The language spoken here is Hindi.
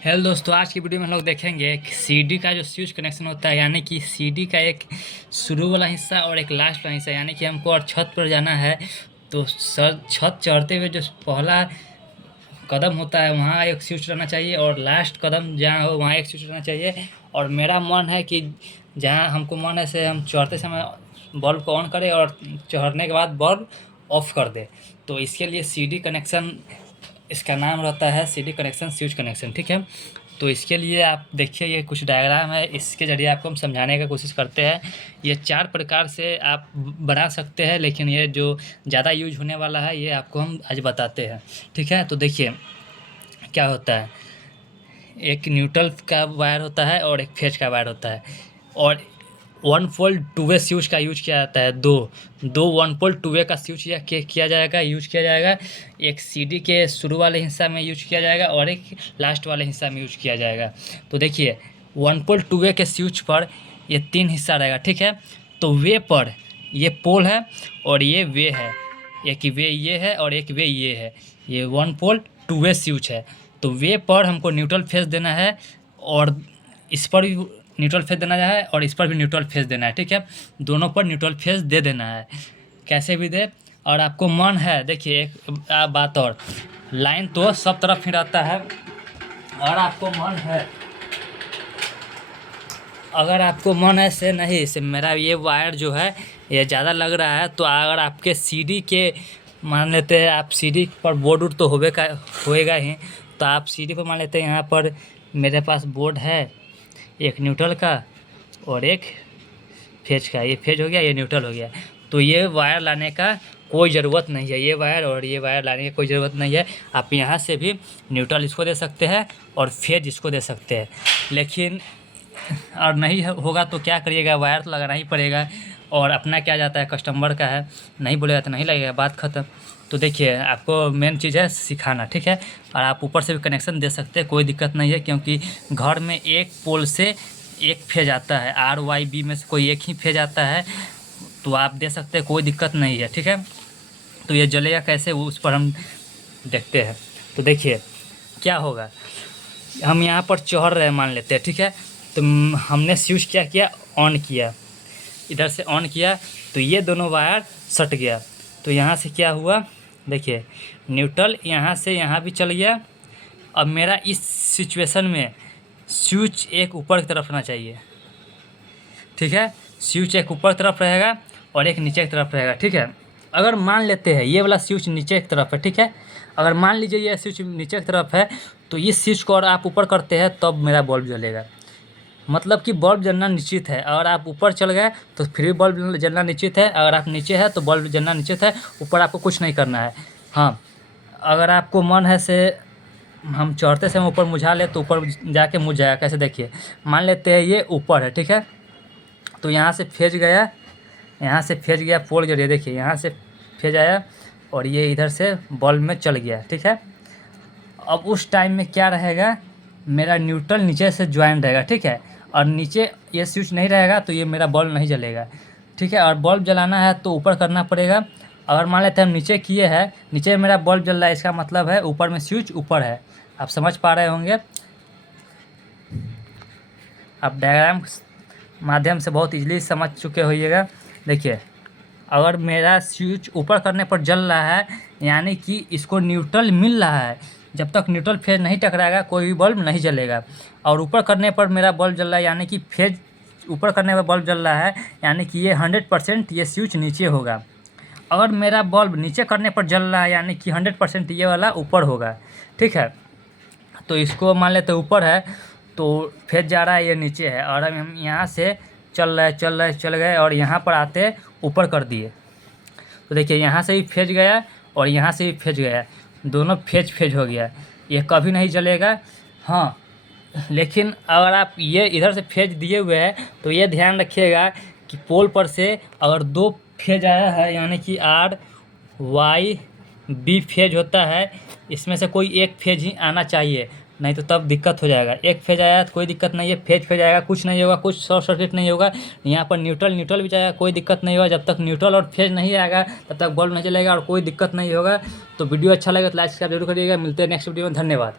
हेलो दोस्तों, आज की वीडियो में हम लोग देखेंगे कि सीडी का जो स्विच कनेक्शन होता है, यानी कि सीडी का एक शुरू वाला हिस्सा और एक लास्ट वाला हिस्सा। यानी कि हमको और छत पर जाना है तो सर छत चढ़ते हुए जो पहला कदम होता है वहाँ एक स्विच रहना चाहिए और लास्ट कदम जहाँ हो वहाँ एक स्विच रहना चाहिए। और मेरा मन है कि जहाँ हमको मन है से हम चढ़ते समय बल्ब को ऑन करें और चढ़ने के बाद बल्ब ऑफ कर दे। तो इसके लिए सीडी कनेक्शन, इसका नाम रहता है सीडी कनेक्शन स्विच कनेक्शन, ठीक है। तो इसके लिए आप देखिए, ये कुछ डायग्राम है, इसके ज़रिए आपको हम समझाने का कोशिश करते हैं। ये 4 प्रकार से आप बना सकते हैं, लेकिन ये जो ज़्यादा यूज होने वाला है ये आपको हम आज बताते हैं, ठीक है। तो देखिए क्या होता है, एक न्यूट्रल का वायर होता है और एक फेज का वायर होता है। और 1 पोल 2 वे स्विच का यूज किया जाता है। दो 1 पोल 2 वे का स्विच किया जाएगा, यूज किया जाएगा। एक सीडी के शुरू वाले हिस्सा में यूज किया जाएगा और एक लास्ट वाले हिस्सा में यूज किया जाएगा। तो देखिए 1 पोल 2 वे के स्विच पर ये 3 हिस्सा रहेगा, ठीक है। तो वे पर ये पोल है और ये वे है, एक वे ये है और एक वे ये है। ये 1 पोल 2 वे स्विच है। तो वे पर हमको न्यूट्रल फेज देना है और इस पर भी न्यूट्रल फेज देना है और इस पर भी न्यूट्रल फेज देना है, ठीक है। दोनों पर न्यूट्रल फेज दे देना है, कैसे भी दे। और आपको मन है, देखिए एक बात और, लाइन तो सब तरफ ही रहता है। और आपको मन है, अगर आपको मन है से नहीं से मेरा ये वायर जो है ये ज़्यादा लग रहा है, तो अगर आपके सीडी के मान लेते हैं, आप सीडी पर बोर्ड उड तो होएगा ही। तो आप सीडी पर मान लेते हैं, यहाँ पर मेरे पास बोर्ड है एक न्यूट्रल का और एक फेज का। ये फेज हो गया, ये न्यूट्रल हो गया। तो ये वायर लाने का कोई ज़रूरत नहीं है, ये वायर और ये वायर लाने की कोई ज़रूरत नहीं है। आप यहाँ से भी न्यूट्रल इसको दे सकते हैं और फेज इसको दे सकते हैं। लेकिन और नहीं होगा तो क्या करिएगा, वायर तो लगाना ही पड़ेगा। और अपना क्या जाता है, कस्टमर का है, नहीं बोलेगा तो नहीं लगेगा, बात ख़त्म। तो देखिए आपको मेन चीज़ है सिखाना, ठीक है। और आप ऊपर से भी कनेक्शन दे सकते हैं, कोई दिक्कत नहीं है, क्योंकि घर में एक पोल से एक फेज आता है, आर वाई बी में से कोई एक ही फेज आता है। तो आप दे सकते हैं, कोई दिक्कत नहीं है, ठीक है। तो ये जलेगा कैसे उस पर हम देखते हैं। तो देखिए क्या होगा, हम यहाँ पर चढ़ रहे हैं मान लेते हैं, ठीक है। तो हमने स्विच क्या किया, ऑन किया, इधर से ऑन किया तो ये दोनों वायर सट गया। तो यहाँ से क्या हुआ, देखिए न्यूट्रल यहाँ से यहाँ भी चल गया। अब मेरा इस सिचुएशन में स्विच एक ऊपर की तरफ रहना चाहिए, ठीक है। स्विच एक ऊपर की तरफ रहेगा और एक नीचे की तरफ रहेगा, ठीक है। अगर मान लेते हैं ये वाला स्विच नीचे की तरफ है, ठीक है। अगर मान लीजिए ये स्विच नीचे की तरफ है, तो इस स्विच को और आप ऊपर करते हैं तब मेरा बल्ब जलेगा। मतलब कि बल्ब जलना निश्चित है। अगर आप ऊपर चल गए तो फिर बल्ब जलना निश्चित है, अगर आप नीचे है तो बल्ब जलना निश्चित है। ऊपर आपको कुछ नहीं करना है। हाँ, अगर आपको मन है से हम चढ़ते समय ऊपर मुझा ले तो ऊपर जाके मुझ जाएगा, कैसे देखिए। मान लेते हैं ये ऊपर है, ठीक है। तो यहाँ से फेज गया, यहाँ से फेज गया पोल जरिए, देखिए यहाँ से फेज आया और ये इधर से बल्ब में चल गया, ठीक है। अब उस टाइम में क्या रहेगा, मेरा न्यूट्रल नीचे से ज्वाइन रहेगा, ठीक है। और नीचे ये स्विच नहीं रहेगा तो ये मेरा बल्ब नहीं जलेगा, ठीक है। और बल्ब जलाना है तो ऊपर करना पड़ेगा। अगर मान लेते हैं हम नीचे किए हैं, नीचे मेरा बल्ब जल रहा है, इसका मतलब है ऊपर में स्विच ऊपर है। आप समझ पा रहे होंगे, आप डायग्राम माध्यम से बहुत इजीली समझ चुके होइएगा। देखिए अगर मेरा स्विच ऊपर करने पर जल रहा है, यानी कि इसको न्यूट्रल मिल रहा है। जब तक न्यूट्रल फेज नहीं टकराएगा कोई भी बल्ब नहीं जलेगा। और ऊपर करने पर मेरा बल्ब जल रहा है, यानी कि फेज ऊपर करने पर बल्ब जल रहा है, यानी कि ये 100% ये स्विच नीचे होगा। अगर मेरा बल्ब नीचे करने पर जल रहा है, यानी कि 100% ये वाला ऊपर होगा, ठीक है। तो इसको मान लेते ऊपर है तो फेज जा रहा है, ये नीचे है। और हम यहाँ से चल गए और यहाँ पर आते ऊपर कर दिए। तो देखिए यहाँ से भी फेज गया और यहाँ से भी फेज गया, दोनों फेज हो गया। ये कभी नहीं जलेगा। हाँ, लेकिन अगर आप ये इधर से फेज दिए हुए हैं तो ये ध्यान रखिएगा कि पोल पर से अगर 2 फेज आया है, यानी कि आर वाई बी फेज होता है, इसमें से कोई एक फेज ही आना चाहिए, नहीं तो तब दिक्कत हो जाएगा। एक फेज आया तो कोई दिक्कत नहीं है, फेज आएगा कुछ नहीं होगा, कुछ शॉर्ट सर्किट नहीं होगा। यहाँ पर न्यूट्रल भी जाएगा, कोई दिक्कत नहीं होगा। जब तक न्यूट्रल और फेज नहीं आएगा तब तक बल्ब नहीं चलेगा और कोई दिक्कत नहीं होगा। तो वीडियो अच्छा लगे तो लाइक सब्सक्राइब जरूर करिएगा। मिलते हैं नेक्स्ट वीडियो में, धन्यवाद।